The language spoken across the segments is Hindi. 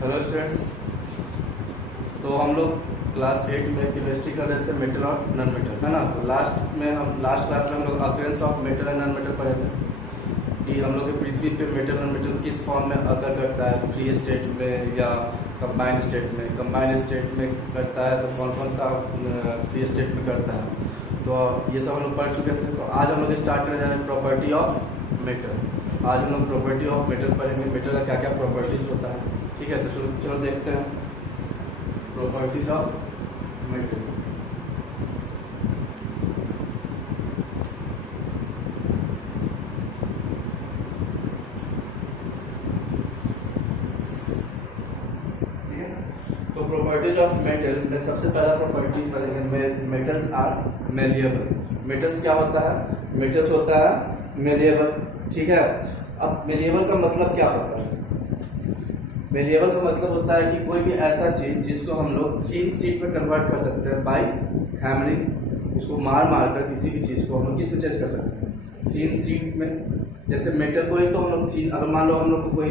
Hello students. तो हम लोग क्लास 8 में केमिस्ट्री कर रहे थे, मेटल और नॉन मेटल, है ना। तो लास्ट क्लास में हम लोग occurrence of metal and non metal पढ़े थे कि हम लोग के पृथ्वी पे मेटल नॉन मेटल किस फॉर्म में अकर करता है, फ्री स्टेट में या कंबाइंड स्टेट में। कंबाइंड स्टेट में करता है तो कौन कौन सा फ्री स्टेट में करता है, तो ये सब हम लोग पढ़ चुके थे। तो आज हम लोग स्टार्ट करने जा रहे हैं प्रॉपर्टी ऑफ मेटल। आज हम लोग प्रॉपर्टी ऑफ मेटल पढ़ेंगे, मेटल का क्या क्या प्रॉपर्टीज होता है। ठीक है, तो चलो देखते हैं प्रॉपर्टीज ऑफ मेटल। तो प्रॉपर्टीज ऑफ मेटल में सबसे पहला प्रॉपर्टी पढ़ेंगे, मेटल्स आर मेलिएबल। मेटल्स क्या होता है? मेटल्स होता है मेलिएबल। ठीक है, अब मेलिएबल का मतलब क्या होता है? मेलिएबल का मतलब होता है कि कोई भी ऐसा चीज जिसको हम लोग थिन शीट में कन्वर्ट कर सकते हैं बाय हैमरिंग। उसको मार कर किसी भी चीज को हम लोग किस में चेंज कर सकते हैं? थिन शीट में। जैसे मेटल को ही तो हम लोग थिन, अगर मान लो हम लोग को कोई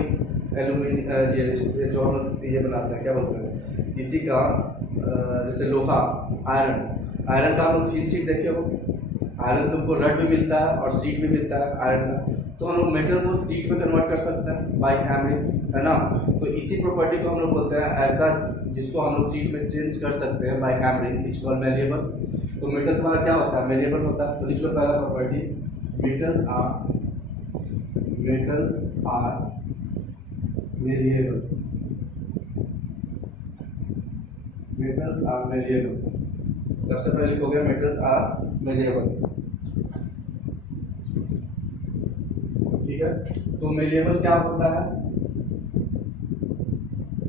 एल्यूमिनियम जो हम लोग ये बनाते हैं, क्या बोलते हैं इसी का, जैसे लोहा, आयरन का हम लोग थिन शीट देखे हो। आयरन में हमको रड भी मिलता है और सीट भी मिलता है आयरन का, तो हम लोग मेटल को सीट में कन्वर्ट कर सकते हैं बाय हैमरिंग, है ना। तो इसी प्रॉपर्टी को हम लोग बोलते हैं, ऐसा जिसको हम लोग सीट में चेंज कर सकते हैं by hammering, it's called malleable. तो मेटल तुम्हारा क्या होता है? मेलिएबल होता है। तो लिख लो पहला property, metals are malleable. Metals are malleable. सबसे पहले लिखोगे मेटल्स आर मेलिएबल। ठीक है, तो मेलिएबल क्या होता है?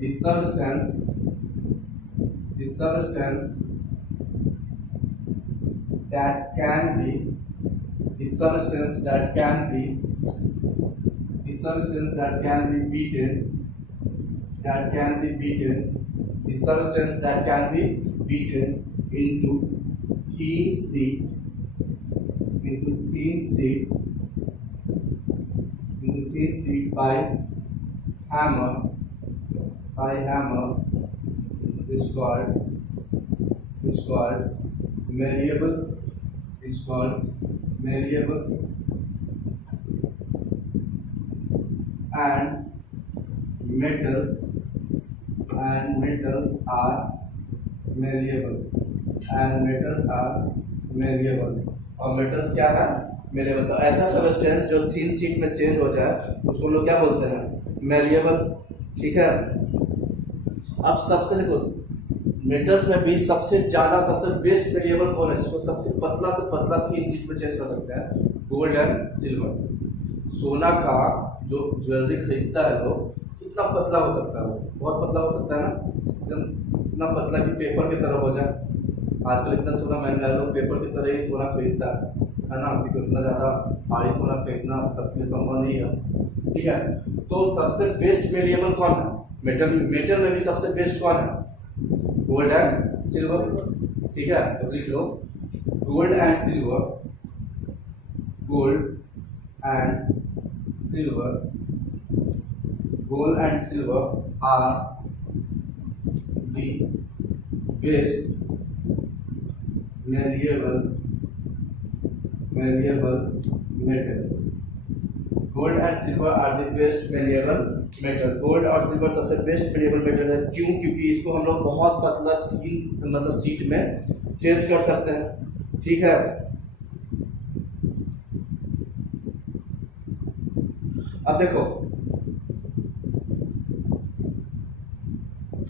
The substance that can be beaten into thin sheet by hammer is called malleable. And metals are malleable. और मेटल्स क्या है? मेलिएबल। तो ऐसा सब्सटेंस जो थिन शीट में चेंज हो जाए उसको लोग क्या बोलते हैं? मेलिएबल। ठीक है, अब सबसे देखो, मेटल्स में भी सबसे बेस्ट मेलिएबल कौन है, जिसको सबसे पतला से पतला थिन शीट में चेंज कर सकते हैं? Gold and silver. सोना का जो ज्वेलरी खरीदता है लोग, कितना पतला हो सकता है? बहुत पतला हो सकता है ना, एकदम इतना पतला कि पेपर की तरह हो जाए। आजकल इतना सोना महंगा है, लोग पेपर की तरह ही सोना खरीदता है ना, क्योंकि उतना ज़्यादा भारी सोना खरीदना सबके लिए संभव नहीं है। ठीक है, तो सबसे बेस्ट मेलिएबल कौन है? मेटल में भी सबसे बेस्ट कौन है? Gold and silver. ठीक है, तो लिख लो gold and silver are the best malleable metal. Gold and silver are the best malleable metal. Gold और सिल्वर सबसे बेस्ट मेलिएबल मेटल है। क्यों? क्योंकि इसको हम लोग बहुत पतला मतलब सीट में चेंज कर सकते हैं। ठीक है, अब देखो,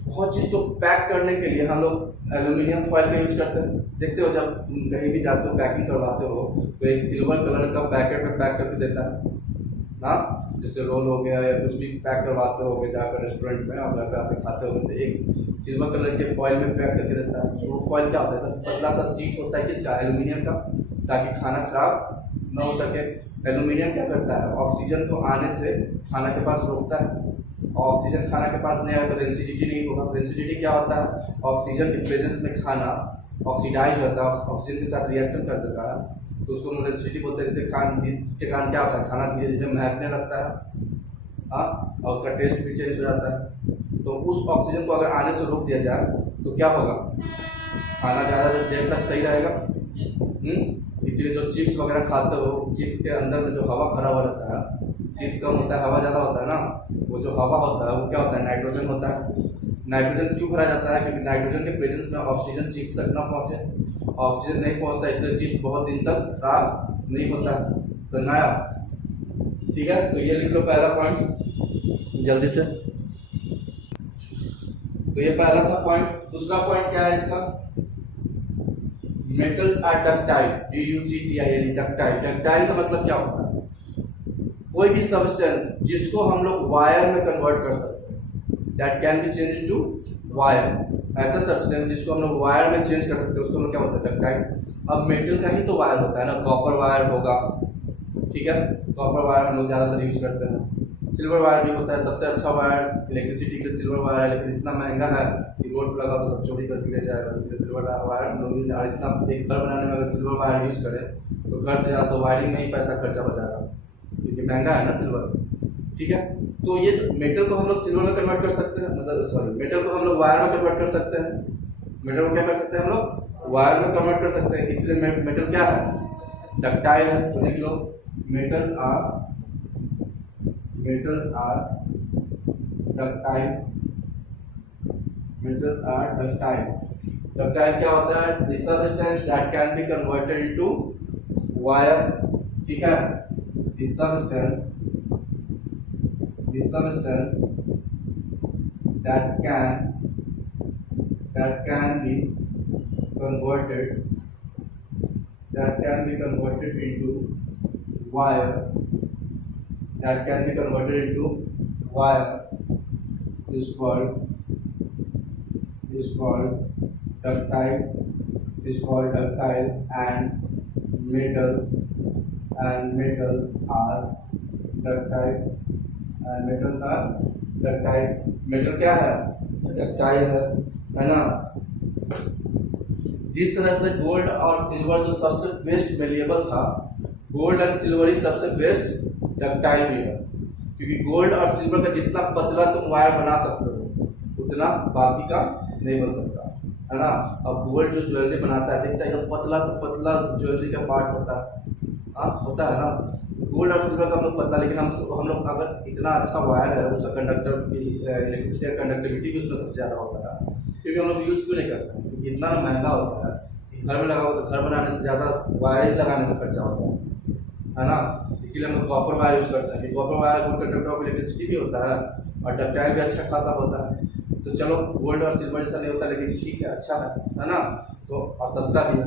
बहुत चीज को पैक करने के लिए हम लोग एल्यूमिनियम फॉइल का यूज करते हैं। देखते हो जब कहीं भी जाते हो पैकिंग करवाते हो तो एक सिल्वर कलर का पैकेट में पैक करके देता है ना, जैसे रोल हो गया या कुछ भी पैक करवाते हो जाकर रेस्टोरेंट में आप घर पे आके खाते हो तो एक सिल्वर कलर के फॉइल में पैक करके देता है। वो फॉइल क्या होता है? पतला सा सीट होता है, किसका? एल्यूमिनियम का, ताकि खाना खराब ना हो सके। एल्यूमिनियम क्या करता है? ऑक्सीजन को आने से खाना के पास रोकता है। ऑक्सीजन खाना के पास नहीं आया तो रेंसिडिटी नहीं होगा। रेंसिडिटी क्या होता है? ऑक्सीजन के प्रेजेंस में खाना ऑक्सीडाइज होता है, ऑक्सीजन के साथ रिएक्शन कर देता है, तो उसको रेंसिडिटी बोलते हैं। इसके कारण क्या होता है? खाना धीरे धीरे महकने लगता है, हाँ, और उसका टेस्ट भी चेंज हो जाता है। तो उस ऑक्सीजन को अगर आने से रोक दिया जाए तो क्या होगा, खाना ज़्यादा देर तक सही रहेगा। इसीलिए जो चिप्स वगैरह खाते हो, चिप्स के अंदर में जो हवा भरा हुआ रहता है, चिप्स कम होता है, हवा ज़्यादा होता है ना, वो जो हवा होता है वो क्या होता है, नाइट्रोजन होता है। नाइट्रोजन क्यों भरा जाता है, क्योंकि नाइट्रोजन के प्रेजेंस में ऑक्सीजन चिप्स तक ना पहुँचे, ऑक्सीजन नहीं पहुँचता, इसलिए चिप्स बहुत दिन तक खराब नहीं होता। सुनाया, ठीक है। तो ये लिख लो पहला पॉइंट जल्दी से। तो ये पहला था पॉइंट। दूसरा पॉइंट क्या है इसका, metals are ductile, DUCTILE, ductile. Ductile का मतलब क्या होता है, कोई भी सब्सटेंस जिसको हम लोग वायर में कन्वर्ट कर सकते हैं, that can be change into wire. ऐसा सब्सटेंस जिसको हम लोग वायर में चेंज कर सकते हैं उसको हम लोग क्या बोलते हैं, डक्टाइल। अब मेटल का ही तो वायर होता है ना, कॉपर वायर होगा, ठीक है, कॉपर वायर हम लोग ज्यादातर यूज करते हैं। सिल्वर वायर भी होता है, सबसे अच्छा वायर इलेक्ट्रिसिटी के सिल्वर वायर है, लेकिन इतना महंगा है कि रोड पर लगा तो चोरी करके ले जाएगा, इसलिए सिल्वर वायर हम लोग यूज। इतना एक घर बनाने में अगर सिल्वर वायर यूज करें तो घर से या तो वायरिंग में ही पैसा खर्चा हो जाएगा, क्योंकि महंगा है ना सिल्वर, ठीक है। तो ये मेटल को हम लोग सिल्वर में कन्वर्ट कर सकते हैं, मतलब सॉरी, मेटल को हम लोग वायर में कन्वर्ट कर सकते हैं। मेटल को क्या कर सकते हैं हम लोग, वायर में कन्वर्ट कर सकते हैं, इसलिए मेटल क्या है, डक्टाइल है। तो लिख लो metals are ductile। metals are ductile। ductile क्या होता है, the substance that can be converted into wire, ठीक है। the substance that can be converted into wire, is called ductile, and metals are ductile, metal क्या है, डक्टाइल है ना। जिस तरह से गोल्ड और सिल्वर जो सबसे बेस्ट वेरिएबल था, गोल्ड एंड सिल्वर ही सबसे बेस्ट डक्टाइल भी है, क्योंकि गोल्ड और सिल्वर का जितना पतला तुम वायर बना सकते हो उतना बाकी का नहीं बन सकता, है ना। अब गोल्ड जो ज्वेलरी बनाता है, देखता है एकदम पतला से पतला ज्वेलरी का पार्ट होता है, होता है ना। गोल्ड और सिल्वर का हम लोग पतला, लेकिन हम लोग अगर इतना अच्छा वायर है, उसका कंडक्टर की इलेक्ट्रिसिटी कंडक्टिविटी भी उसमें सबसे ज़्यादा होता है, क्योंकि हम लोग यूज क्यों नहीं करते, क्योंकि इतना महंगा होता है, घर में लगाओ तो घर बनाने से ज़्यादा वायर लगाने में खर्चा होता है ना। इसीलिए हम लोग कॉपर वायर यूज करते हैं, copper wire good conductor of electricity भी होता है और डक्टाइल भी अच्छा खासा होता है। तो चलो गोल्ड और सिल्वर जैसा नहीं होता, लेकिन ठीक है, अच्छा है ना, तो और सस्ता भी है,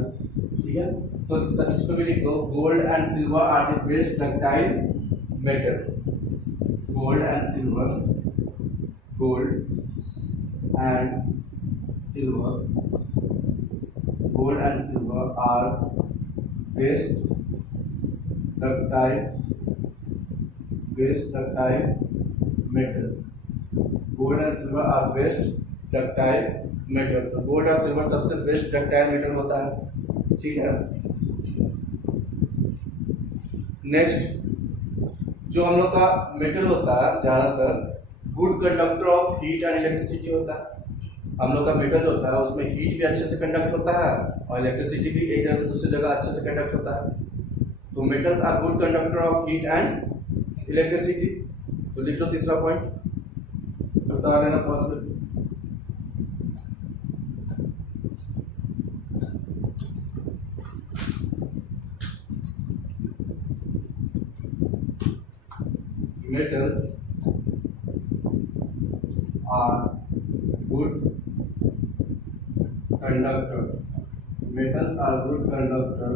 ठीक है। तो इस पर भी लिख दो, gold and silver are the best ductile metal. Gold and silver are best ductile metal। Gold and silver are best ductile metal. तो गोल्ड और सिल्वर सबसे बेस्ट डक्टाइल मेटल होता है, ठीक है। नेक्स्ट जो हम लोग का मेटल होता है ज्यादातर good conductor of heat and electricity होता है। हम लोग का मेटल जो होता है उसमें हीट भी अच्छे से कंडक्ट होता है और इलेक्ट्रिसिटी भी एक जगह से दूसरी जगह अच्छे से कंडक्ट होता है। तो metals are good conductor of heat and electricity. तो लिख लो तीसरा पॉइंट, बता देना possible. metals are good conductor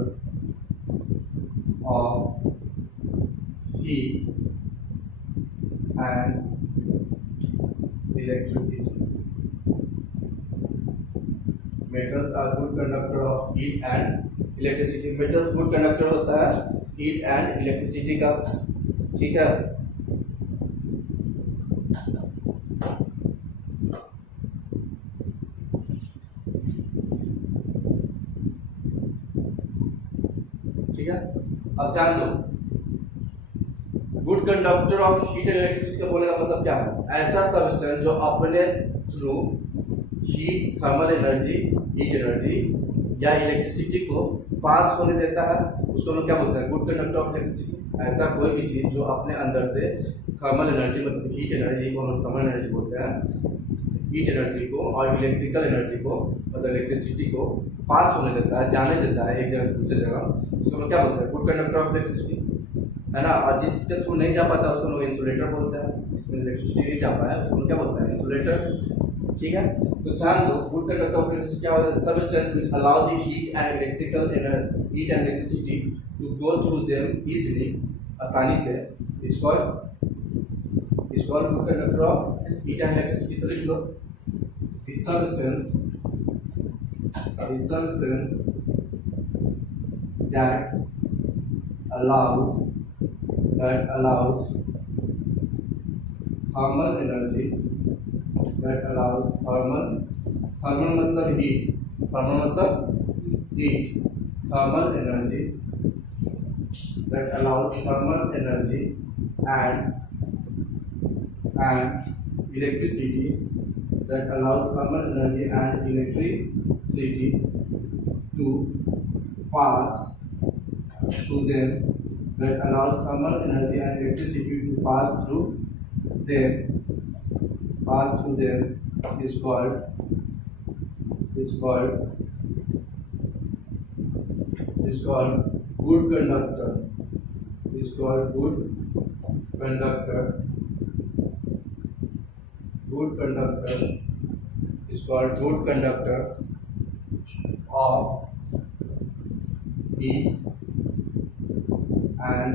of heat and electricity। metals are good conductor of heat and electricity। metals good conductor होता है heat and electricity का, ठीक है। अब ध्यान दो, good conductor of heat and electricity का बोलने का मतलब क्या है? ऐसा सब्सटेंस जो अपने through heat, thermal energy, heat energy या इलेक्ट्रिसिटी को पास होने देता है, उसको हम क्या बोलते हैं? Good conductor of electricity. ऐसा कोई भी चीज जो अपने अंदर से थर्मल एनर्जी मतलब हीट एनर्जी को हम थर्मल एनर्जी बोलते हैं, हीट एनर्जी को और इलेक्ट्रिकल एनर्जी को मतलब इलेक्ट्रिसिटी को पास होने देता है, जाने देता है एक जगह से दूसरी जगह, उसको हम क्या बोलते हैं? गुड कंडक्टर ऑफ इलेक्ट्रिसिटी, है ना। और जिसके थ्रू नहीं जा पाता उसको लोग इंसुलेटर बोलते हैं, जिसमें इलेक्ट्रिसिटी नहीं जा पाया उसको क्या बोलते हैं? इंसुलेटर। ठीक है, तो ध्यान दो, गुड कंडक्टर ऑफ इलेक्ट्रिसिटी क्या होता है? Substance which allow the heat and electricity to go through them easily, आसानी से, is called good conductor of heat and electricity. तो लिख लो, the substance that allows thermal energy, thermal मतलब heat, thermal energy that allows thermal energy and electricity, that allows thermal energy and electricity to pass through them, that allows thermal energy and electricity to pass through them is called good conductor, is called good conductor is called good conductor of heat and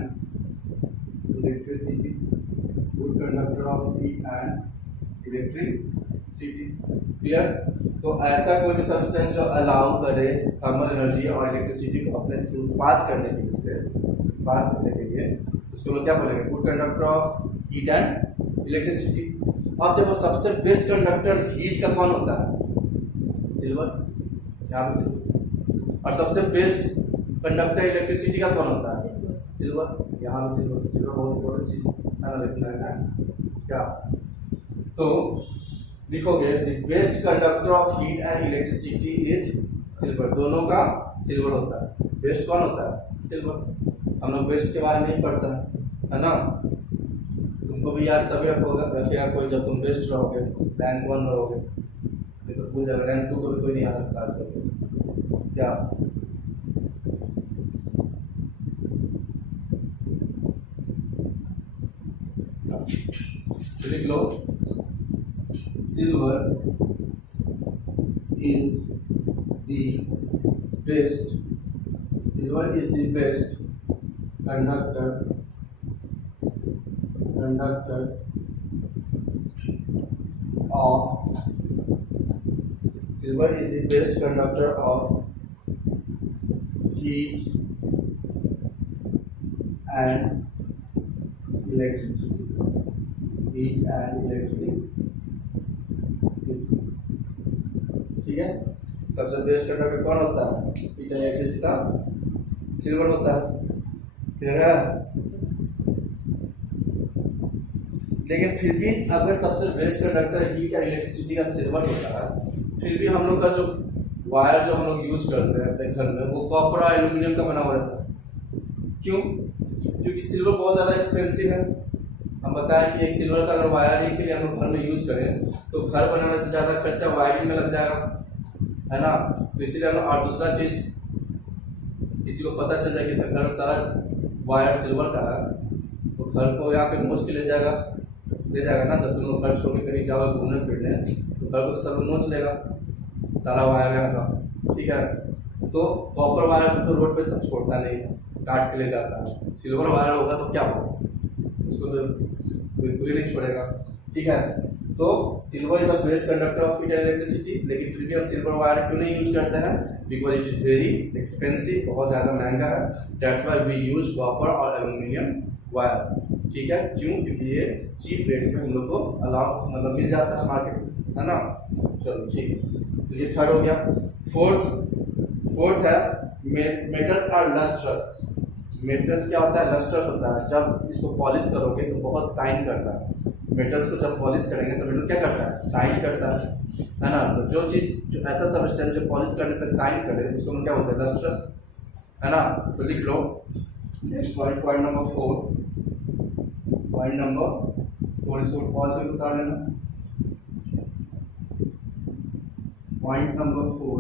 electricity. Good conductor of heat and electricity. Clear? तो ऐसा कोई भी सब्सटेंस जो अलाउ करे थर्मल एनर्जी और इलेक्ट्रिसिटी को अपने थ्रू पास करने के लिए उसको लोग क्या बोलेंगे? Good conductor of heat and electricity. अब देखो, सबसे बेस्ट कंडक्टर हीट का कौन होता है? सिल्वर, यहाँ पे सिल्वर। और सबसे बेस्ट कंडक्टर इलेक्ट्रिसिटी का कौन होता है? सिल्वर, यहाँ पे सिल्वर। सिल्वर बहुत इंपॉर्टेंट चीज है, लिखना है क्या? तो लिखोगे the best conductor of heat and electricity is silver. दोनों का सिल्वर होता है। बेस्ट कौन होता है? सिल्वर। हम लोग बेस्ट के बारे में नहीं पढ़ता है ना, तुमको भी याद तभी रखेगा कोई जब तुम बेस्ट रहोगे, रैंक 1 रहोगे, नहीं तो भूल जाएगा। रैंक 2 को भी कोई नहीं याद रखता क्या? लिख लो, silver is the best conductor of heat and electricity. ठीक है, सबसे बेस्ट कंडक्टर कौन होता है? हीट एंड इलेक्ट्रिसिटी का सिल्वर होता है। क्लियर है? लेकिन फिर भी अगर सबसे best conductor heat and electricity का सिल्वर होता है, फिर भी हम लोग का जो वायर जो हम लोग यूज करते हैं अपने घर में वो कॉपर और एल्यूमिनियम का बना हुआ रहता है। क्यों? क्योंकि सिल्वर बहुत ज़्यादा एक्सपेंसिव है। हम बताएं कि एक सिल्वर का अगर वायरिंग के लिए हम लोग घर में यूज करें तो घर बनाने से ज़्यादा खर्चा वायरिंग में लग जाएगा, है ना। तो इसीलिए हम, और दूसरा चीज़, किसी को पता चल जाए कि घर में सारा वायर सिल्वर का है तो घर को यहाँ पे नोच के ले जाएगा ना। जब तुम लोग घर छोड़ के कहीं जाओगे घूमने फिरने तो घर को तो सब नोच लेगा सारा वायर यहाँ का। ठीक है, तो कॉपर वायर तो रोड पे सब छोड़ता नहीं है, काट के ले जाता है। सिल्वर वायर होगा तो क्या होगा? उसको तो बिल्कुल ही नहीं छोड़ेगा। ठीक है, तो silver is the best conductor of heat and electricity. लेकिन फिर भी हम सिल्वर वायर क्यों नहीं यूज करते हैं? Because it is very expensive, बहुत ज़्यादा महंगा है। That's why we use copper और एल्यूमिनियम वायर। ठीक है, क्यों? क्योंकि ये चीप रेट में हम लोग को अलाउ मतलब मिल जाता है मार्केट, है ना। चलो ठीक है, तो ये थर्ड हो गया। फोर्थ है मेटल्स आर लस्ट्रस। मेटल्स क्या होता है, लस्टर होता है। जब इसको पॉलिश करोगे तो बहुत शाइन करता है। मेटल्स को जब पॉलिश करेंगे तो मेटल क्या करता है, शाइन करता है ना। तो जो चीज जो ऐसा सब्सटेंस जो पॉलिश करने पर शाइन करे उसको हम क्या बोलते हैं, लस्ट्रस, है ना। तो लिख लो next point, point number 4, point number 4, इसको पॉज में उतार लेना। Point number 4,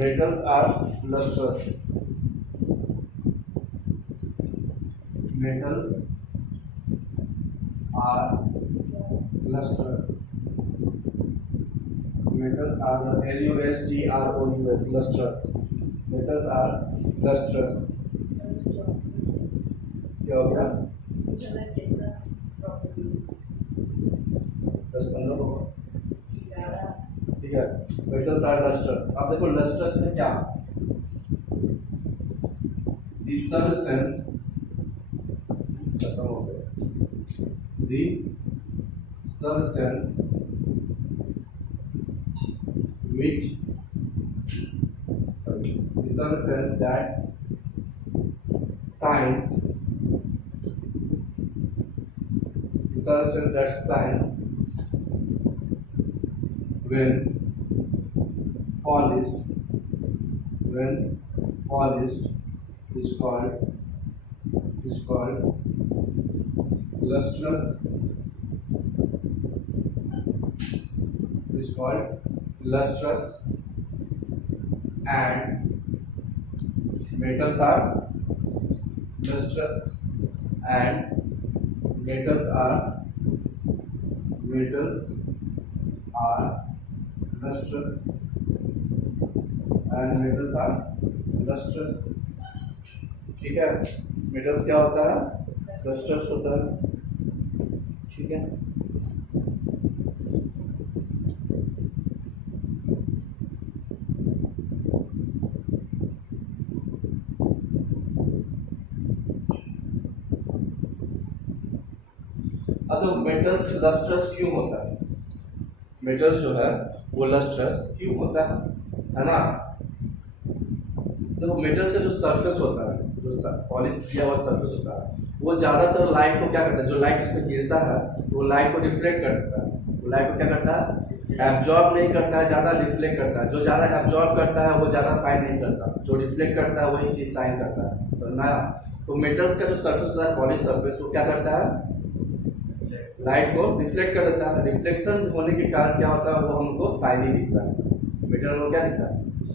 metals are lustrous. Metals are lustrous. Metals are L-U-S-T-R-O-U-S, lustrous. Metals are lustrous. क्या हो गया? 10-15 होगा, ठीक है। Metals are lustrous. अब देखो लस्ट्रस में क्या, दी सबस्टेंस खत्म हो गया, दी substance which the substance that shines, the substance that shines when polished is called lustrous, is called lustrous, and metals are lustrous, and metals are lustrous, and metals are lustrous, ठीक है। मेटल्स क्या होता है, लस्ट्रस होता है, ठीक है। अब तो मेटल्स लस्ट्रस क्यों होता है, मेटल्स जो है वो लस्ट्रस क्यों होता है ना। तो मेटल्स का जो सरफेस होता है, जो पॉलिश किया हुआ सरफेस होता है, वो ज्यादातर लाइट को क्या करता है, जो लाइट उस पर गिरता है वो लाइट को रिफ्लेक्ट कर देता है, वो लाइट को क्या करता है, एब्जॉर्ब नहीं करता है, ज्यादा रिफ्लेक्ट करता है। जो ज्यादा एब्जॉर्ब करता है वो ज्यादा शाइन नहीं करता, जो रिफ्लेक्ट करता है वही चीज शाइन करता है, समझना। तो मेटल्स का जो सरफेस होता है, पॉलिश सरफेस, वो क्या करता है, लाइट को रिफ्लेक्ट कर देता है। रिफ्लेक्शन होने के कारण क्या होता है, वो हमको शाइनी दिखता है, मेटल को क्या दिखता है,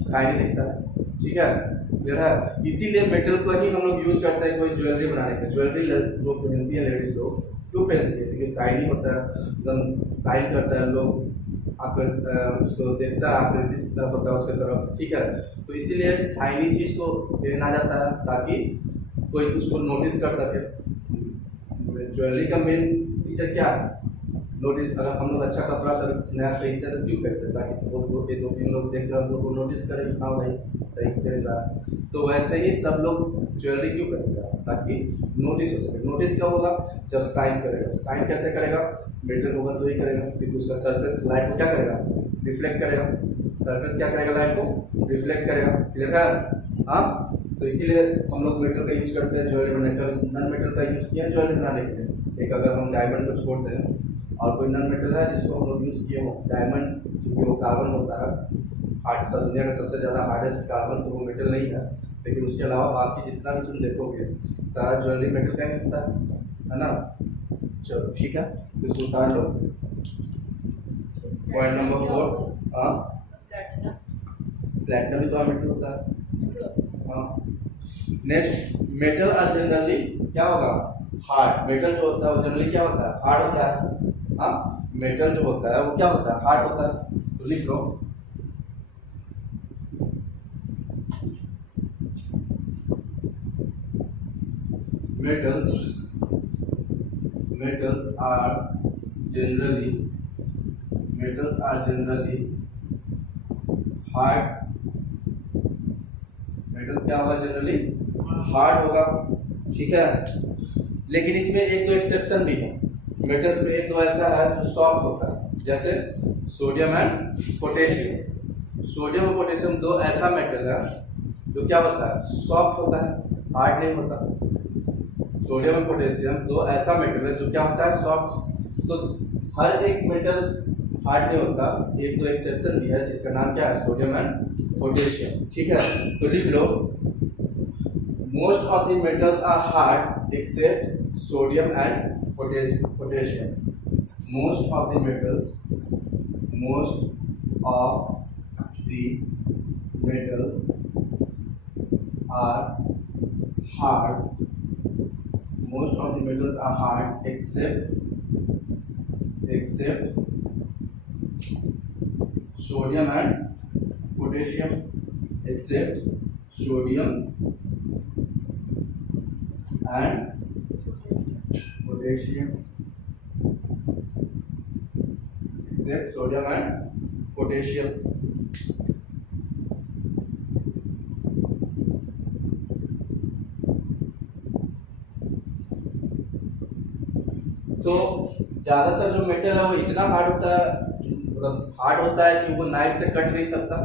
शाइनी दिखता है, ठीक है, क्लियर है। इसीलिए मेटल को ही हम लोग यूज करते हैं कोई ज्वेलरी बनाने का। ज्वेलरी जो पहनती है लेडीज लोग क्यों पहनती है, क्योंकि शाइनी होता है, एकदम शाइन करता है, लोग आकर उसको देखता है, आकृति होता है उसके तरफ, ठीक है। तो इसीलिए शाइनी चीज को पहना जाता है ताकि कोई उसको नोटिस कर सके। ज्वेलरी का मेन फीचर क्या है, नोटिस। अगर हम लोग अच्छा कपड़ा नया खरीदते हैं तो क्यों कहते हैं, ताकि दो तीन लोग देख कर हम लोग को नोटिस करें, हाँ भाई सही खरीद रहा है। तो वैसे ही सब लोग ज्वेलरी क्यों करेंगे, ताकि नोटिस हो सके। नोटिस कब होगा, जब साइन करेगा। साइन कैसे करेगा, मेटल होगा तो ही करेगा, क्योंकि उसका सरफेस लाइट को क्या करेगा, रिफ्लेक्ट करेगा। सरफेस क्या करेगा, लाइट को रिफ्लेक्ट करेगा, क्लियर है। हाँ, तो इसीलिए हम लोग मेटल का यूज करते हैं ज्वेलरी बनाने का। नन मेटल का यूज किया ज्वेलरी बनाने के लिए। एक अगर हम डायमंड को छोड़ दें और कोई नन मेटल है जिसको हम लोग यूज किए हो, डायमंड, क्योंकि वो कार्बन होता है, हार्ड सब दुनिया का सबसे ज़्यादा हार्डेस्ट कार्बन, तो वो मेटल नहीं है। लेकिन उसके अलावा बाकी जितना भी तुम देखोगे सारा ज्वेलरी मेटल का ही होता है ना। चलो ठीक है, तो इसको उतार लो। पॉइंट नंबर 4, हाँ, प्लैटिनम भी तो मेटल होता है, हाँ। नेक्स्ट, मेटल आर जनरली क्या होगा, हार्ड। मेटल जो होता है वो जनरली क्या होता है, हार्ड होता है, हाँ। मेटल जो होता है वो क्या होता है, हार्ड होता है। तो लिख लो metals are generally hard। Metals क्या होगा, जनरली हार्ड होगा, ठीक है। लेकिन इसमें एक दो एक्सेप्शन भी है। मेटल्स में एक दो ऐसा है जो सॉफ्ट होता है, जैसे सोडियम एंड पोटेशियम। सोडियम और पोटेशियम दो ऐसा मेटल है जो क्या होता है, सॉफ्ट होता है, हार्ड नहीं होता। सोडियम और पोटेशियम दो ऐसा मेटल है जो क्या होता है, सॉफ्ट। तो हर एक मेटल हार्ड नहीं होता, एक दो एक्सेप्शन भी है जिसका नाम क्या है, सोडियम एंड पोटेशियम। ठीक है, तो लिख लो, most of the metals are hard except sodium and potassium. Most of the metals are hard. Most of the metals are hard except sodium and potassium. Except sodium and potassium. Except sodium and potassium. तो ज्यादातर जो मेटल है वो इतना हार्ड होता है, मतलब हार्ड होता है कि वो नाइफ से कट नहीं सकता।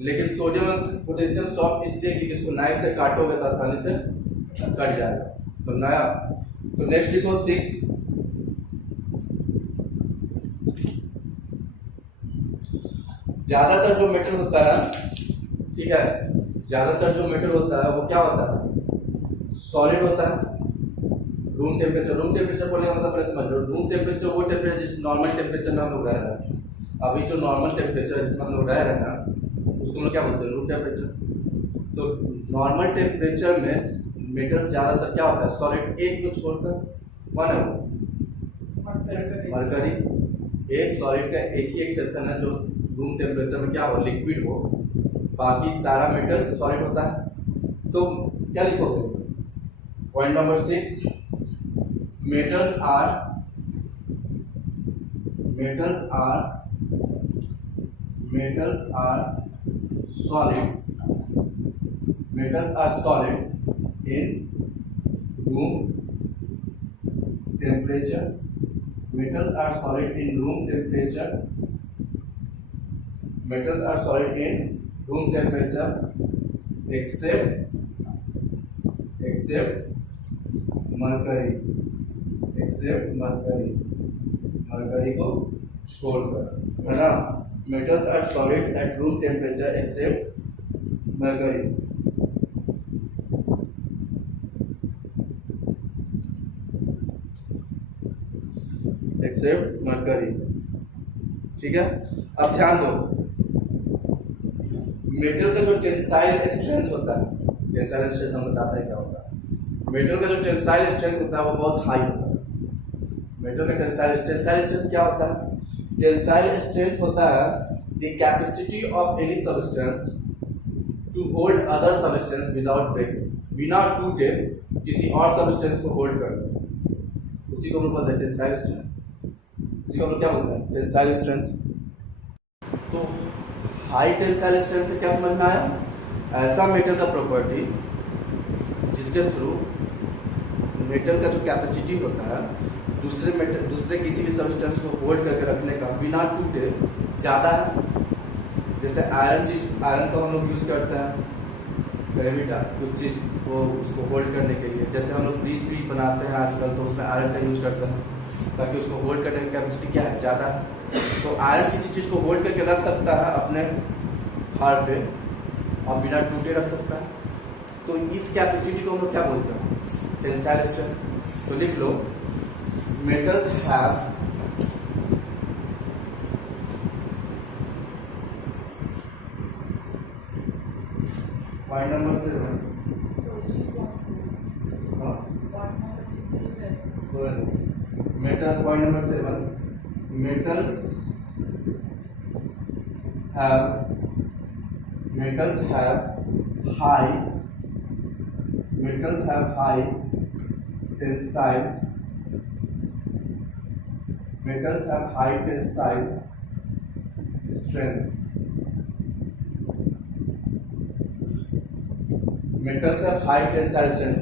लेकिन सोडियम और पोटेशियम सॉफ्ट इसलिए कि इसको नाइफ से काटोगे तो आसानी से कट जाएगा। तो नया, तो नेक्स्ट लिखो 6। ज्यादातर जो मेटल होता है, ठीक है, ज्यादातर जो मेटल होता है वो क्या होता है, सॉलिड होता है। रूम टेम्परेचर बोलने का मतलब पहले समझ लो, रूम टेम्परेचर वो टेम्परेचर जिस नॉर्मल टेम्परेचर में हम लोग रह रहे हैं। अभी जो नॉर्मल टेम्परेचर जिसमें हम लोग रह रहे हैं उसको हम लोग क्या बोलते हैं, रूम टेम्परेचर। तो नॉर्मल टेम्परेचर में मेटल ज्यादातर क्या होता है, सॉलिड। एक को छोड़कर वन है वो मरकरी। एक सॉलिड का एक ही एक्सेप्शन है जो रूम टेम्परेचर में क्या हो, लिक्विड हो। बाकी सारा मेटल सॉलिड होता है। तो क्या लिखोगे, point number 6, metals are solid in room temperature. Metals are solid in room temperature. Metals are solid in room temperature except mercury. Except mercury को छोड़कर, है ना। Metals are solid at room temperature except mercury. Except mercury, ठीक है। अब ध्यान दो, मेटल का जो टेंसाइल स्ट्रेंथ होता है, टेंसाइल स्ट्रेंथ हम बताते हैं क्या होता है। मेटल का जो टेंसाइल स्ट्रेंथ होता है वो बहुत हाई होता है। मेटल का टेंसाइल स्ट्रेंथ क्या होता है, टेंसाइल स्ट्रेंथ होता है the capacity of any substance to hold other substance without breaking. बिना टूटे किसी और सब्सटेंस को होल्ड कर, उसी को हम लोग बोलते हैं टेंसाइल स्ट्रेंथ। उसी को हम लोग क्या बोलते हैं, टेंसाइल स्ट्रेंथ। तो हाई टेंसाइल स्ट्रेंथ से क्या समझ में आया, ऐसा मेटल का प्रॉपर्टी जिसके थ्रू मेटल का जो कैपेसिटी होता है दूसरे किसी भी सब्सटेंस को होल्ड करके रखने का बिना टूटे ज़्यादा है। जैसे आयरन को हम लोग यूज़ करते हैं कहीं भी कुछ चीज़ को उसको होल्ड करने के लिए। जैसे हम लोग फ्रिज भी बनाते हैं आजकल, तो उसमें आयरन का यूज़ करते हैं ताकि उसको होल्ड करने की कैपेसिटी क्या है, ज़्यादा है। तो आयरन किसी चीज़ को होल्ड करके रख सकता है अपने हार्ड पे और बिना टूटे रख सकता है। तो इस कैपेसिटी को हम लोग क्या बोलते हैं, टेंसाइल स्ट्रेंथ। तो लिख लो, metals have point number 7, metal point number 7, metals have high tensile. Metals have high tensile strength. Metals have high tensile strength.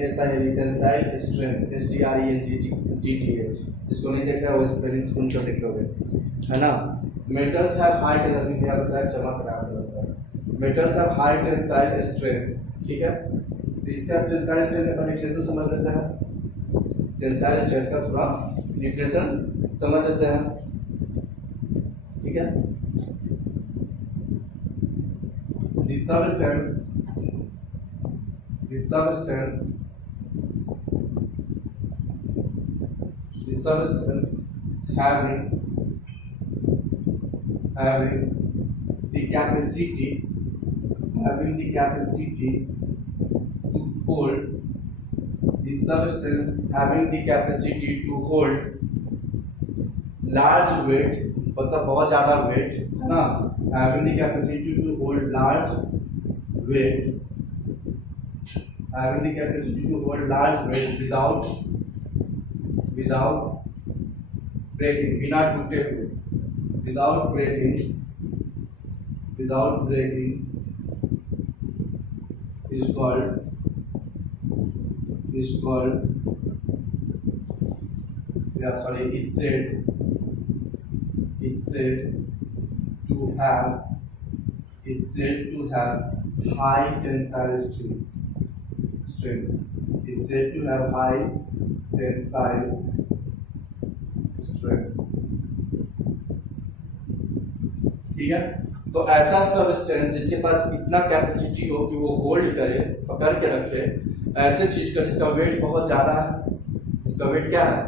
TENSILE tensile strength. STRENGTH. जिसको नहीं देख रहा है वो स्पेलिंग सुन कर देख लोगे, है ना। Metals have high tensile, यहाँ पर शायद चमक रहा है, metals have high tensile strength, ठीक है। तो इसका टेंसाइल स्ट्रेंथ का डिफिनेशन समझ लेते हैं। टेंसाइल स्ट्रेंथ का थोड़ा डिफिनेशन समझ लेते हैं, ठीक है। The substance having the capacity to hold large weight, मतलब बहुत ज्यादा वेट है ना, having the capacity to hold large weight without breaking, बिना टूटे हुए, without breaking is called is said to have high tensile strength. Is said to have high tensile strength. ठीक है। तो ऐसा सबस्टेंस जिसके पास इतना कैपेसिटी हो कि वो होल्ड करे, पकड़ के रखे ऐसे चीज का जिसका वेट बहुत ज्यादा है, जिसका वेट क्या है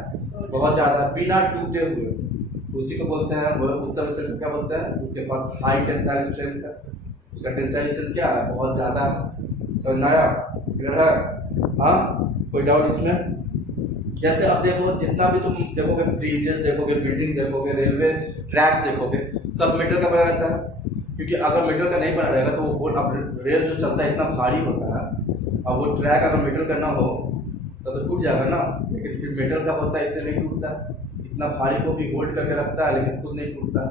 बहुत ज्यादा, बिना टूटे हुए, उसी को बोलते हैं, वो उस सबस्टेंस को क्या बोलते हैं, उसके पास हाई टेंसाइल स्ट्रेंथ है, उसका टेंसाइल स्ट्रेंथ क्या है बहुत ज्यादा है। समझ में आया? क्लियर है? हाँ, कोई डाउट इसमें? जैसे अब देखो, जितना भी तुम देखोगे, ब्रिजेस देखोगे, बिल्डिंग देखोगे, रेलवे ट्रैक्स देखोगे, सब मेटल का बना रहता है, क्योंकि अगर मेटल का नहीं बना रहेगा तो वो अब रेल जो चलता है इतना भारी होता है, अब वो ट्रैक अगर मेटल का ना हो तो टूट जाएगा ना, लेकिन फिर मेटल का होता है इससे नहीं टूटता, इतना भारी को भी होल्ड करके रखता है लेकिन खुद नहीं टूटता।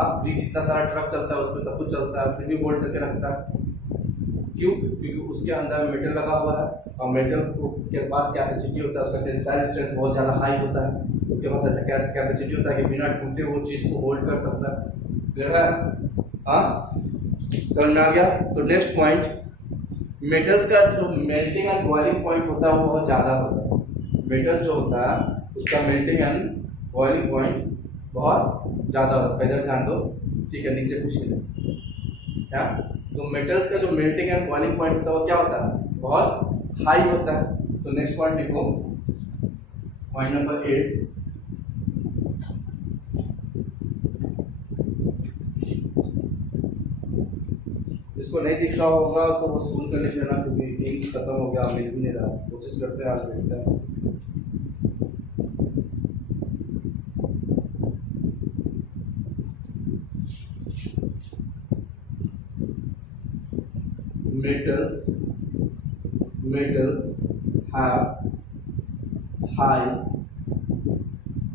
आप ब्रिज इतना सारा ट्रक चलता है, उसमें सब कुछ चलता है, फिर भी होल्ड करके रखता है, क्यों? क्योंकि उसके अंदर मेटल लगा हुआ है और मेटल के पास कैपेसिटी होता है, उसका टेंसाइल स्ट्रेंथ बहुत ज़्यादा हाई होता है, उसके पास ऐसा कैपेसिटी होता है कि बिना टूटे वो चीज़ को होल्ड कर सकता है। क्लियर है? हाँ, समझ में आ गया? तो नेक्स्ट पॉइंट, मेटल्स का जो मेल्टिंग एंड बॉइलिंग पॉइंट होता है वो बहुत ज़्यादा होता है। मेटल्स जो होता है उसका मेल्टिंग एंड बॉइलिंग पॉइंट बहुत ज़्यादा होता है। इधर ध्यान दो, ठीक है, नीचे कुछ नहीं क्या। तो मेटल्स का जो मेल्टिंग एंड बॉइलिंग पॉइंट होता है वो क्या होता है बहुत हाई होता है। तो नेक्स्ट पॉइंट लिखो, पॉइंट नंबर 8, जिसको नहीं दिख रहा होगा तो वो सुन कर लिख लेना, क्योंकि इंक खत्म हो गया, मिल भी नहीं रहा, कोशिश करते हैं आज देखते हैं।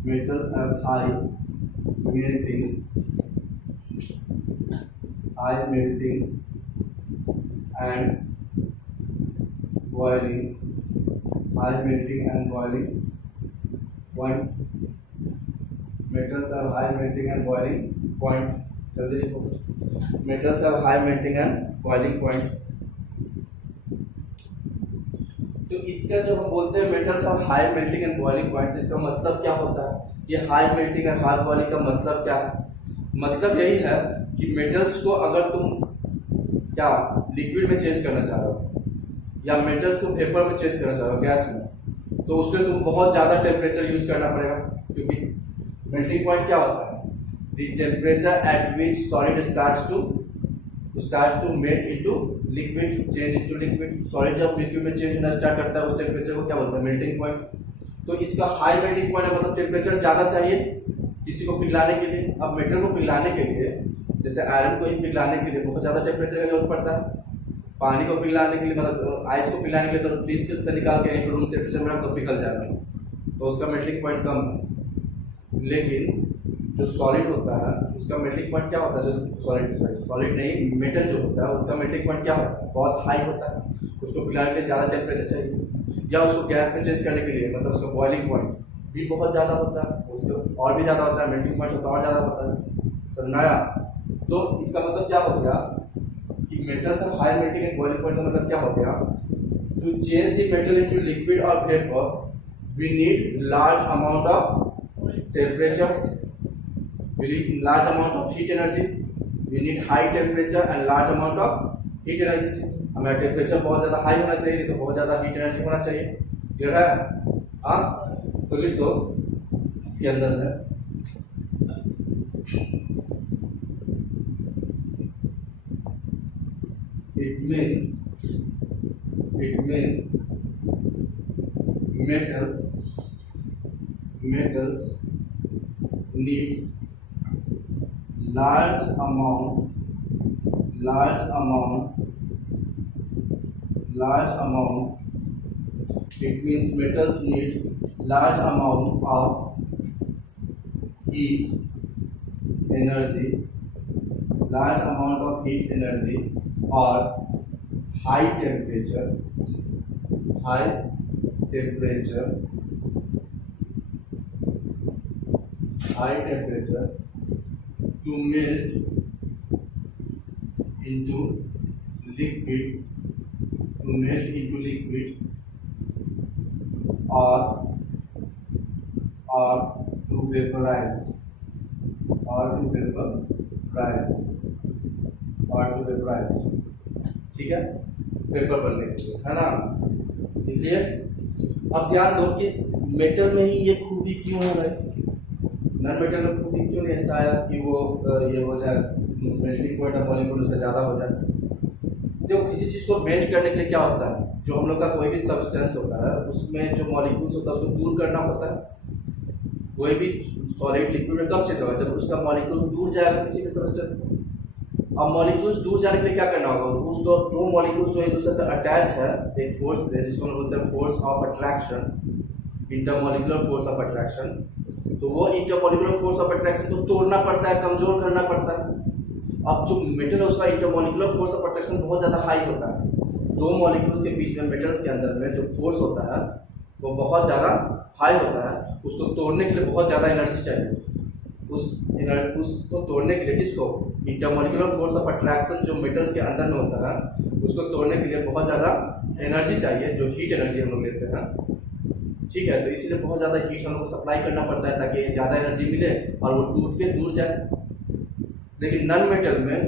Metals have high melting and boiling point. Metals have high melting and boiling point. जल्दी लिखो, metals have high melting and boiling point. तो इसका जब हम बोलते हैं metals of high melting and boiling point, इसका मतलब क्या होता है? ये high melting and high boiling का मतलब क्या है? मतलब यही है कि मेटल्स को अगर तुम क्या लिक्विड में चेंज करना चाह रहे हो या मेटल्स को वेपर में चेंज करना चाह रहे हो, गैस में, तो उसमें तुम बहुत ज़्यादा टेम्परेचर यूज करना पड़ेगा, क्योंकि मेल्टिंग पॉइंट क्या होता है? The temperature at which solid starts to melt into liquid, change into liquid. Solid जब लिक्विड में चेंज होना स्टार्ट करता है उस टेम्परेचर को क्या बोलते हैं? Melting point. तो इसका हाई मेल्टिंग पॉइंट है, मतलब टेम्परेचर ज़्यादा चाहिए किसी को पिघलाने के लिए। अब मेटल को पिघलाने के लिए, जैसे आयरन को ही पिघलाने के लिए बहुत ज़्यादा टेम्परेचर का जरूरत पड़ता है। पानी को पिघलाने के लिए, मतलब आइस को पिघलाने के लिए तो फ्रीज से निकाल के एक रूम टेम्परेचर में तो पिघल जाएगा, तो उसका मेल्टिंग पॉइंट कम है। लेकिन जो सॉलिड होता है उसका मेल्टिंग पॉइंट क्या होता है? जो सॉलिड नहीं, मेटल जो होता है उसका मेल्टिंग पॉइंट क्या होता है? बहुत हाई होता है। उसको पिघलाने के लिए ज़्यादा टेम्परेचर चाहिए, या उसको गैस में चेंज करने के लिए मतलब उसका बॉइलिंग पॉइंट भी बहुत ज़्यादा होता है, उसको और भी ज़्यादा होता है, मेल्टिंग पॉइंट उसका और ज़्यादा होता है। समझ आया? तो इसका मतलब क्या हो गया? Metals are high melting and boiling point का मतलब क्या हो गया, to change the metal into liquid और vapour we need large amount of temperature, we need large amount of heat energy, we need high temperature and large amount of heat energy. हमारा टेम्परेचर बहुत ज्यादा हाई होना चाहिए तो बहुत ज्यादा हीट एनर्जी होना चाहिए। क्लियर है? हाँ, तो लिख दो इसके अंदर है it means metals need large amount it means metals need large amount of heat energy or high temperature to melt into liquid or to vaporize ठीक है, पेपर बनने के लिए, है ना। इसलिए अब ध्यान दो कि मेटल में ही ये खूबी क्यों है भाई, नॉन मेटल में खूबी क्यों नहीं है, शायद कि वो ये हो जाए मेल्टिंग पॉइंट ऑफ मॉलिक्यूल से ज़्यादा हो जाए। देखो किसी चीज़ को मेल्ट करने के लिए क्या होता है, जो हम लोग का कोई भी सब्सटेंस होता है उसमें जो मॉलिक्यूल्स होता है उसको दूर करना पड़ता है। कोई भी सॉलिड लिक्विड में कब चेंज होगा, जब उसका मॉलिक्यूल्स दूर जाएगा किसी भी सब्सटेंस में। अब मॉलिक्यूल्स दूर जाने के लिए क्या करना होगा, उस दो मॉलिक्यूल्स जो एक दूसरे से अटैच है एक फोर्स से, जिसको हम बोलते हैं force of attraction, intermolecular force of attraction. तो वो इंटरमॉलिक्यूलर फोर्स ऑफ अट्रैक्शन को तोड़ना पड़ता है, कमजोर करना पड़ता है। अब जो मेटल है उसका इंटरमॉलिक्यूलर फोर्स ऑफ अट्रैक्शन बहुत ज़्यादा हाई होता है। दो मॉलिक्यूल्स के बीच में मेटल्स के अंदर में जो फोर्स होता है वो बहुत ज़्यादा हाई होता है। उसको तोड़ने के लिए बहुत ज़्यादा एनर्जी चाहिए। उसको तोड़ने के लिए किसको, इंटरमॉलिक्यूलर फोर्स ऑफ अट्रैक्शन जो मेटल्स के अंदर में होता है उसको तोड़ने के लिए बहुत ज़्यादा एनर्जी चाहिए, जो हीट एनर्जी हम लोग लेते हैं। ठीक है, तो इसीलिए बहुत ज़्यादा हीट हम लोग को सप्लाई करना पड़ता है ताकि ज़्यादा एनर्जी मिले और वो टूट के दूर जाए। लेकिन नॉन मेटल में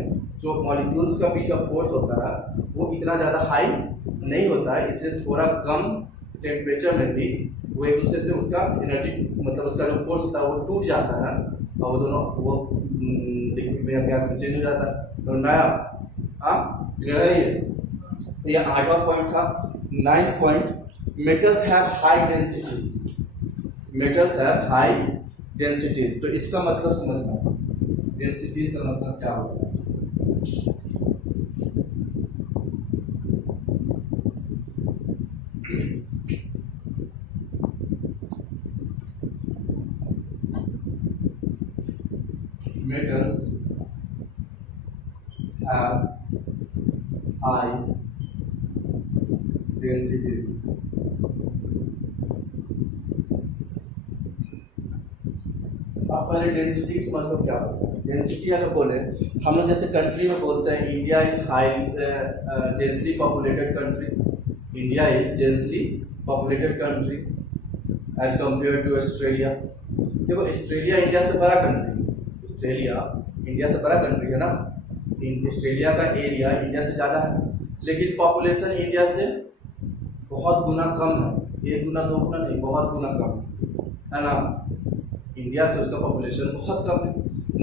जो मॉलिक्यूल्स का बीच का फोर्स होता है वो इतना ज़्यादा हाई नहीं होता है, इसलिए थोड़ा कम टेम्परेचर में भी वो एक दूसरे से उसका एनर्जी मतलब उसका जो फोर्स होता है वो टूट जाता है और वो दोनों वो लिक्विड में या गैस में चेंज हो जाता है। समझ में आया? हाँ, क्लियर है ये 8वां पॉइंट था। 9th point, metals have high densities. तो इसका मतलब समझना, डेंसिटीज का मतलब क्या होता है। Metals have high densities. आप पहले डेंसिटी समझ लो क्या होता है। डेंसिटी अगर बोले हम लोग जैसे कंट्री में बोलते हैं India is high densely populated country, India is densely populated country as compare to Australia. देखो ऑस्ट्रेलिया इंडिया से बड़ा कंट्री, ऑस्ट्रेलिया इंडिया से बड़ा कंट्री है ना। ऑस्ट्रेलिया का एरिया इंडिया से ज़्यादा है लेकिन पॉपुलेशन इंडिया से बहुत गुना कम है, 1 गुना 2 गुना नहीं, बहुत गुना कम है ना। इंडिया से उसका पॉपुलेशन बहुत कम है,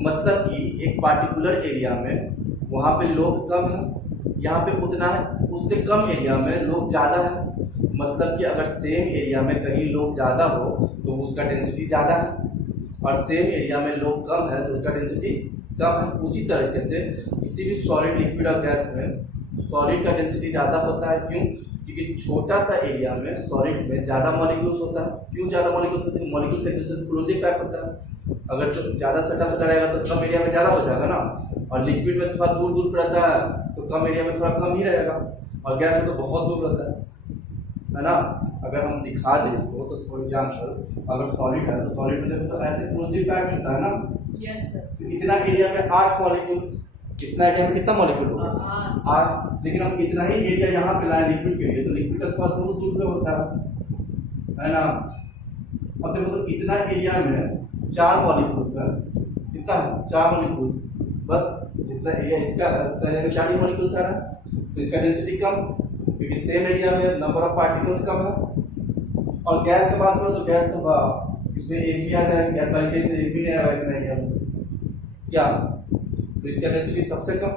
मतलब कि एक पार्टिकुलर एरिया में वहाँ पे लोग कम हैं, यहाँ पे उतना है, उससे कम एरिया में लोग ज़्यादा है। मतलब कि अगर सेम एरिया में कहीं लोग ज़्यादा हो तो उसका डेंसिटी ज़्यादा है और सेम एरिया में लोग कम है तो उसका डेंसिटी कम है। उसी तरीके से किसी भी सॉलिड लिक्विड और गैस में सॉलिड का डेंसिटी ज़्यादा होता है। क्यों? क्योंकि छोटा सा एरिया में सॉलिड में ज़्यादा मॉलिक्यूल्स होता है। क्यों ज़्यादा मॉलिक्यूल्स होते हैं? मॉलिक्यूल्स एक दूसरे से क्लोजली पैक होता है। अगर जो ज़्यादा सटा सटा रहेगा तो कम एरिया में ज़्यादा हो जाएगा ना, और लिक्विड में थोड़ा दूर दूर पर रहता है तो कम एरिया में थोड़ा कम ही रहेगा, और गैस में तो बहुत दूर रहता है ना। अगर हम दिखा दें इसको तो फॉर एग्जाम्पल अगर सॉलिड है तो सॉलिड में तो ऐसे क्लोजली पैक होता है ना। Yes sir. तो इतना एरिया में 8 मॉलिक्यूल्स इतना एरिया में कितना मॉलिक्यूल होगा? 8। लेकिन हम इतना ही एरिया यहाँ पे लाए लिक्विड के लिए, तो लिक्विड का थोड़ा दूर पे होता है ना। अब देखो तो इतना एरिया में 4 मॉलिक्यूल्स है, कितना है? 4 मॉलिक्यूल्स। बस जितना एरिया इसका है उतना एरिया में 4 ही मॉलिक्यूल्स आ रहा है, तो इसका डेंसिटी कम, क्योंकि सेम एरिया में नंबर ऑफ पार्टिकल्स कम है। और गैस की बात करो तो गैस तो इसमें एक भी आ जाएगा, बल्कि एक भी नहीं आएगा इतना एरिया में, क्या? तो इसका डेंसिटी सबसे कम।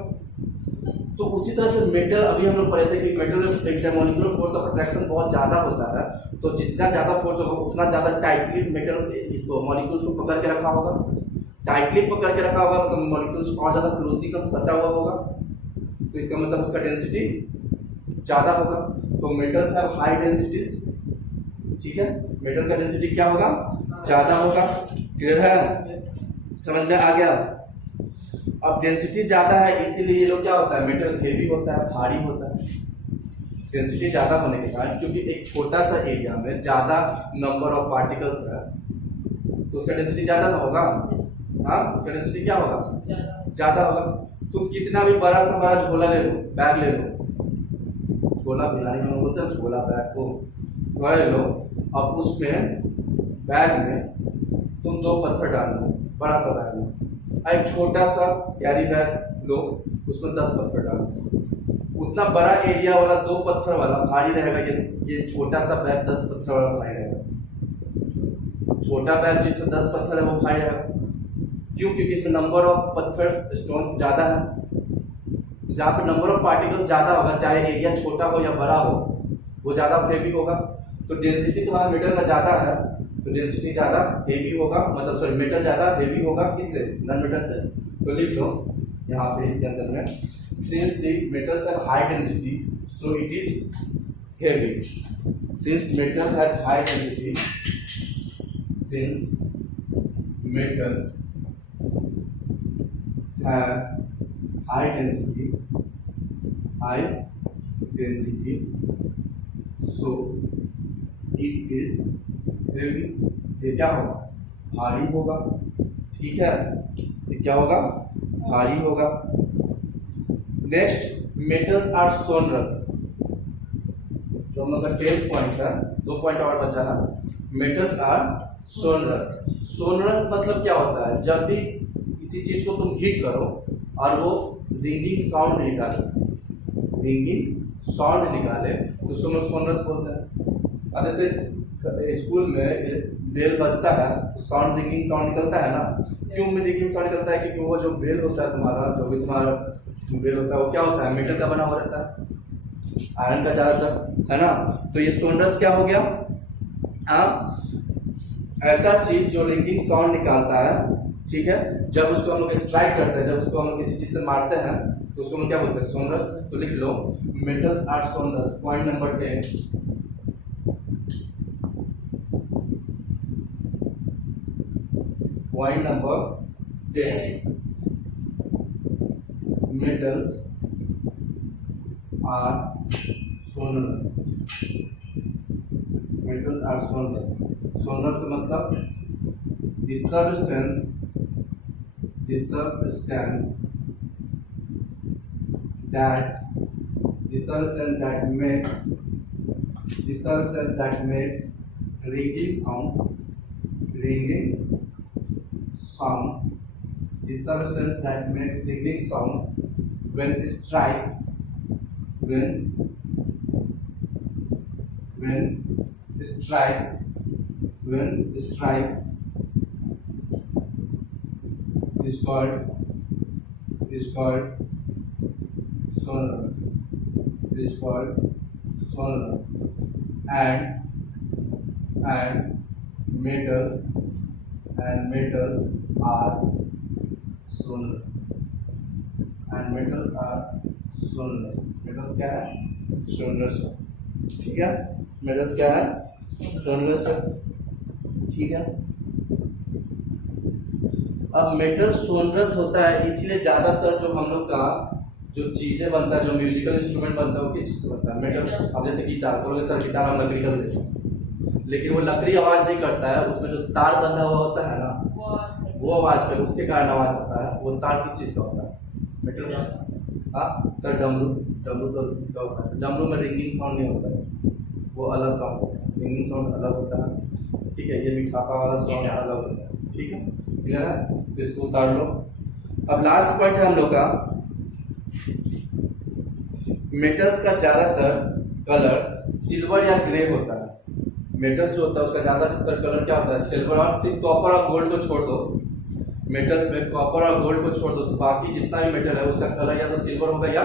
तो उसी तरह से मेटल, अभी हम लोग पढ़े थे कि मेटल में इंटरमॉलिक्यूलर फोर्स ऑफ अट्रैक्शन बहुत ज्यादा होता है, तो जितना ज्यादा फोर्स होगा उतना ज्यादा टाइटली मेटल इसको मॉलिक्यूल्स को पकड़ के रखा होगा। टाइटली पकड़ के रखा होगा तो मॉलिक्यूल्स और ज्यादा क्लोजली कम सटा हुआ होगा, तो इसका मतलब उसका डेंसिटी ज्यादा होगा। तो मेटल्स हैव हाई डेंसिटीज, ठीक है। मेटल का डेंसिटी क्या होगा? ज्यादा होगा। क्लियर है? समझ में आ गया? अब डेंसिटी ज्यादा है इसीलिए ये लोग क्या होता है, मेटल हेवी होता है, भारी होता है। डेंसिटी ज्यादा होने के कारण, क्योंकि एक छोटा सा एरिया में ज्यादा नंबर ऑफ पार्टिकल्स है, तो उसका डेंसिटी ज्यादा ना होगा। हाँ, उसका डेंसिटी क्या होगा? ज्यादा होगा। तुम कितना भी बड़ा सा बड़ा झोला ले लो, बैग ले लो, झोला बिहारी में बोलते हैं झोला, बैग को झोला ले लो, अब उसमें बैग में तुम 2 पत्थर डाल लो, बड़ा सा बैग में, एक छोटा सा कैरी बैग लो, उसमें 10 पत्थर डालो। उतना बड़ा एरिया वाला 2 पत्थर वाला भारी रहेगा, ये छोटा सा बैग 10 पत्थर वाला भारी रहेगा। छोटा बैग जिसमें 10 पत्थर है वो भारी रहेगा। क्यों? क्योंकि इसमें नंबर ऑफ पत्थर स्टोन्स ज्यादा है। जहाँ पे नंबर ऑफ पार्टिकल्स ज्यादा होगा, चाहे एरिया छोटा हो या बड़ा हो, वो ज्यादा हेवी होगा। तो डेंसिटी तुम्हारा मेटल का ज्यादा है, तो डेंसिटी ज्यादा हेवी होगा, मतलब सॉरी मेटल ज्यादा हेवी होगा। किससे? नॉन मेटल से। तो लिख लो यहाँ पे इसके अंदर में, since the metals have high density so it is heavy. Since metal has high density, since metal have high density, so it is heavy. ये क्या होगा? भारी होगा, ठीक है। ये क्या होगा? भारी होगा। नेक्स्ट, मेटल्स आर सोनरस, जो हम लोग का 10th पॉइंट है, 2 पॉइंट और बचा है। Metals are sonorous. सोनरस मतलब क्या होता है? जब भी किसी चीज को तुम हीट करो और वो रिंगिंग साउंड निकाले, रिंगिंग साउंड निकाले, तो उसको हम सोनरस बोलते हैं। अब जैसे स्कूल में बेल बजता है तो साउंड, रिंगिंग साउंड निकलता है ना। क्यों में रिंगिंग साउंड निकलता है? क्योंकि वो जो बेल होता है तुम्हारा, जो भी तुम्हारा बेल होता है वो क्या होता है? मेटल का बना हुआ रहता है, आयरन का ज्यादातर, है ना। तो ये सोनरस क्या हो गया? हाँ, ऐसा चीज जो रिंगिंग साउंड निकालता है, ठीक है। जब उसको हम लोग स्ट्राइक करते हैं, जब उसको हम लोग किसी चीज से मारते हैं, तो उसको हम क्या बोलते हैं? सोनरस। तो लिख लो, metals are sonorous. Point number 10, point number 10, metals are sonorous. Metals are sonorous. Sonorous का मतलब the substance that makes ringing sound, the substance that makes ringing sound when strike is called sonorous. and metals are sonorous. Metals क्या है? सोनरस है, ठीक है। मेटल्स क्या है? सोनरस है, ठीक है। अब मेटल सोनरस होता है इसलिए ज्यादातर जो हम लोग का जो चीजें बनता है, जो म्यूजिकल इंस्ट्रूमेंट बनता है, वो किस चीज से बनता है? मेटल। अब जैसे गिटार, बोलोगे सर गिटार हम लकड़ी का लेते हैं, लेकिन वो लकड़ी आवाज नहीं करता है, उसमें जो तार बंधा हुआ होता है ना, वो आवाज करे, उसके कारण आवाज आता है। वो तार किस चीज का होता है? मेटल का हाँ सर, डमरू डमरू तो इसका होता है, डमरू में रिंगिंग साउंड नहीं होता है, वो अलग साउंड होता है, रिंगिंग साउंड अलग होता है, ठीक है। ये मिठापा वाला साउंड अलग होता है, ठीक है, क्लियर है। तो इसको उतार लो। अब लास्ट पॉइंट है हम लोग का, मेटल्स का ज्यादातर कलर सिल्वर या ग्रे होता है। मेटल्स जो होता है उसका ज्यादातर कलर क्या होता है, सिल्वर, और सिर्फ कॉपर और गोल्ड को छोड़ दो, मेटल्स में कॉपर और गोल्ड को छोड़ दो तो बाकी जितना भी मेटल है उसका कलर या तो सिल्वर होगा या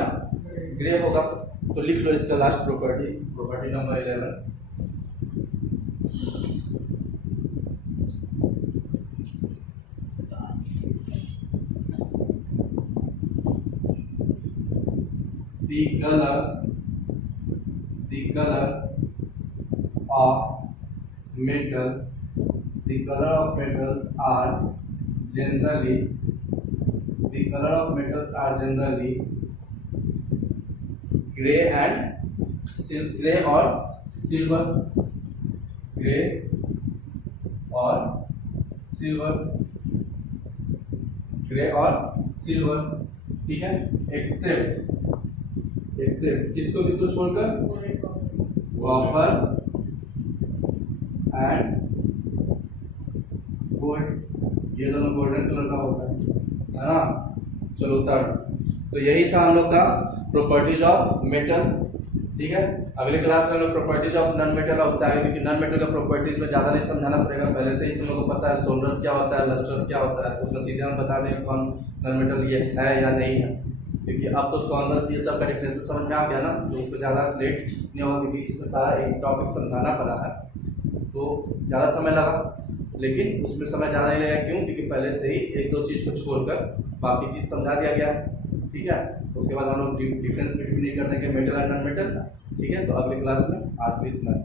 ग्रे होगा। तो लिख लो इसका last property, property number 11, the color of metal, the color of metals are generally, the color of metals are generally gray and gray or silver, gray or silver, gray और सिल्वर, ठीक है, एक्सेप्ट किसको किसको छोड़कर, कॉपर एंड गोल्ड, ये दोनों गोल्डन कलर का होता है ना। चलो उतार। तो यही था हम लोग का प्रॉपर्टीज ऑफ मेटल, ठीक है। अगले क्लास में हम लोग प्रॉपर्टीज ऑफ नॉन मेटल और उससे आगे, क्योंकि नॉन मेटल का प्रॉपर्टीज में ज्यादा नहीं समझाना पड़ेगा, पहले से ही तुम लोगों को पता है सोनरस क्या होता है, लस्ट्रस क्या होता है, उसमें सीधे हम बता दें कौन नॉन मेटल ये है या नहीं है, क्योंकि अब तो सोनरस ये सब का डिफरेंस समझ में आ गया ना, तो उसको ज़्यादा लेट नहीं होगा, क्योंकि इसमें सारा एक टॉपिक समझाना पड़ा है तो ज़्यादा समय लगा, लेकिन उसमें समय ज़्यादा नहीं लगेगा। क्यों? क्योंकि पहले से ही एक दो चीज़ को छोड़कर बाकी चीज़ समझा दिया गया, ठीक है। उसके बाद हम लोग डिफरेंस बिटवीन कर देंगे मेटल एंड नॉन मेटल, ठीक है। तो अगले क्लास में आज के लिए इतना है।